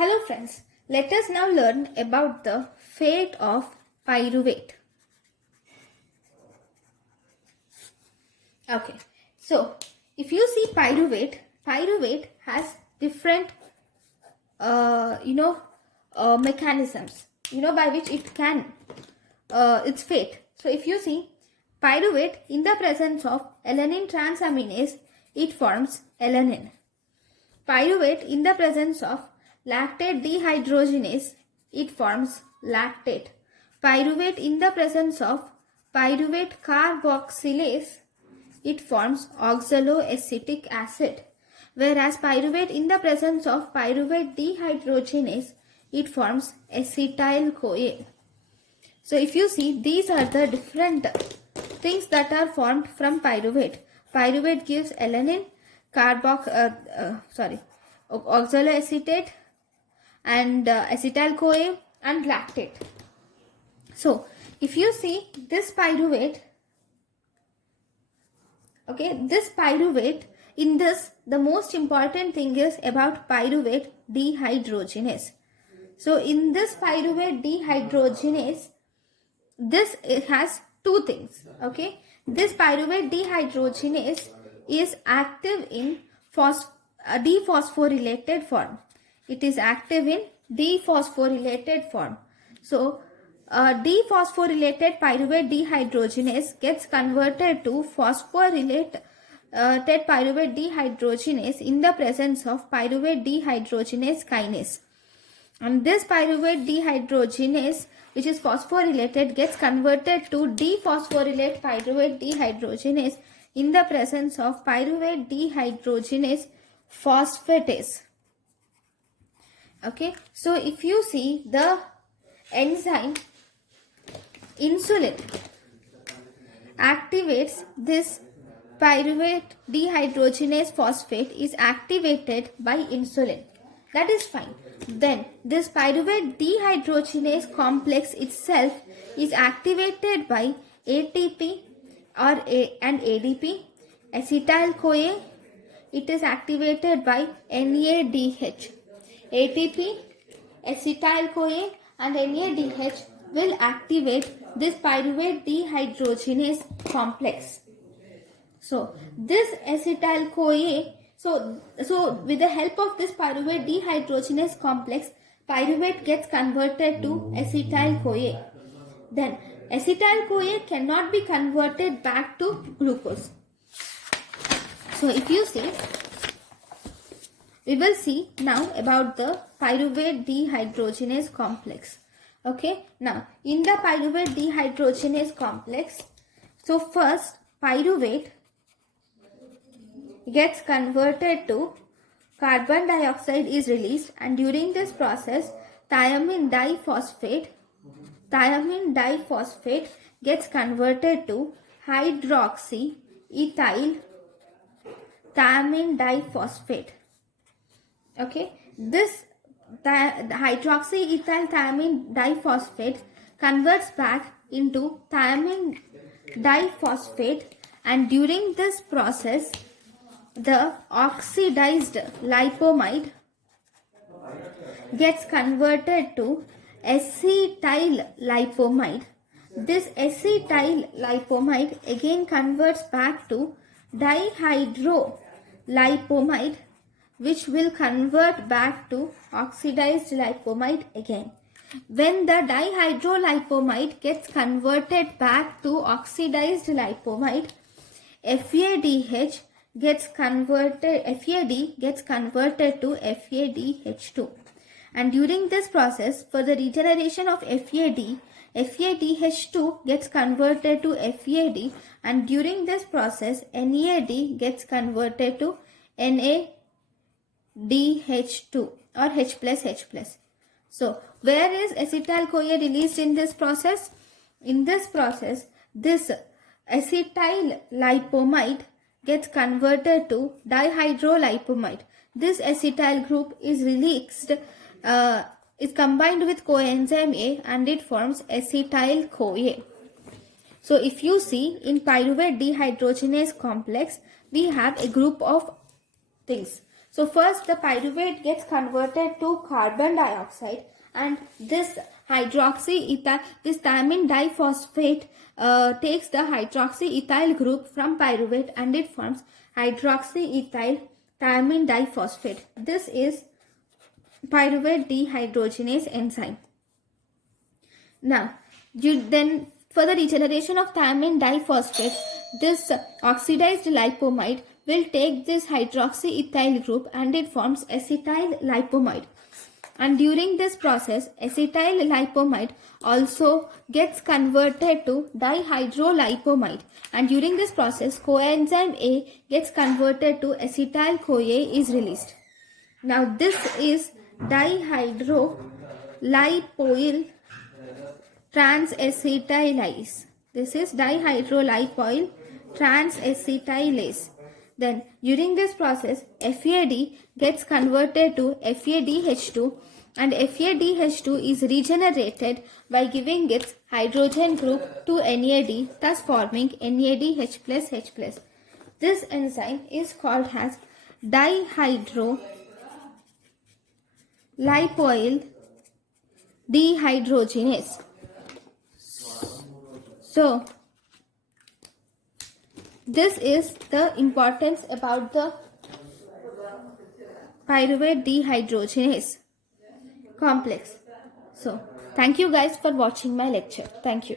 Hello friends, let us now learn about the fate of pyruvate. Okay, so if you see pyruvate has different mechanisms by which it can its fate. So if you see pyruvate in the presence of alanine transaminase, it forms alanine. Pyruvate in the presence of lactate dehydrogenase, it forms lactate. Pyruvate in the presence of pyruvate carboxylase, it forms oxaloacetic acid. Whereas pyruvate in the presence of pyruvate dehydrogenase, it forms acetyl-CoA. So if you see, these are the different things that are formed from pyruvate. Pyruvate gives alanine, oxaloacetate and acetyl-CoA and lactate. So if you see this pyruvate, in this, the most important thing is about pyruvate dehydrogenase. So in this pyruvate dehydrogenase, it has two things. This pyruvate dehydrogenase is active in dephosphorylated form. It is active in dephosphorylated form. So dephosphorylated pyruvate dehydrogenase gets converted to phosphorylated pyruvate dehydrogenase in the presence of pyruvate dehydrogenase kinase. And this pyruvate dehydrogenase, which is phosphorylated, gets converted to dephosphorylate pyruvate dehydrogenase in the presence of pyruvate dehydrogenase phosphatase. So if you see the enzyme insulin activates this pyruvate dehydrogenase phosphate is activated by insulin. That is fine. Then this pyruvate dehydrogenase complex itself is activated by ATP and ADP. Acetyl-CoA, it is activated by NADH. ATP, acetyl-CoA and NADH will activate this pyruvate dehydrogenase complex. So this acetyl-CoA, so with the help of this pyruvate dehydrogenase complex, pyruvate gets converted to acetyl-CoA. Then acetyl-CoA cannot be converted back to glucose. So if you see, we will see now about the pyruvate dehydrogenase complex. Now in the pyruvate dehydrogenase complex, so first pyruvate gets converted to carbon dioxide is released, and during this process thiamine diphosphate gets converted to hydroxyethyl thiamine diphosphate. This hydroxyethyl thiamine diphosphate converts back into thiamine diphosphate, and during this process the oxidized lipomide gets converted to acetyl lipomide. This acetyl lipomide again converts back to dihydrolipomide, which will convert back to oxidized lipomide again. When the dihydrolipomide gets converted back to oxidized lipomide, FAD gets converted to FADH2, and during this process, for the regeneration of FADH2 gets converted to FAD, and during this process NAD gets converted to NADH2 or H+. So where is acetyl-CoA released in this process? In this process, this acetyl lipomide gets converted to dihydrolipomide. This acetyl group is released, is combined with coenzyme A, and it forms acetyl-CoA. So if you see in pyruvate dehydrogenase complex, we have a group of things. So first the pyruvate gets converted to carbon dioxide, and this this thiamine diphosphate takes the hydroxyethyl group from pyruvate and it forms hydroxyethyl thiamine diphosphate. This is pyruvate dehydrogenase enzyme. Now, then for the regeneration of thiamine diphosphate, this oxidized lipomide will take this hydroxyethyl group and it forms acetyl lipomide. And during this process, acetyl lipomide also gets converted to dihydrolipomide. And during this process, coenzyme A gets converted to acetyl CoA is released. Now this is dihydrolipoyl transacetylase. This is dihydrolipoyl transacetylase. Then during this process, FAD gets converted to FADH2, and FADH2 is regenerated by giving its hydrogen group to NAD, thus forming NADH plus H plus. This enzyme is called as dihydrolipoyl dehydrogenase. So this is the importance about the pyruvate dehydrogenase complex. So thank you guys for watching my lecture. Thank you.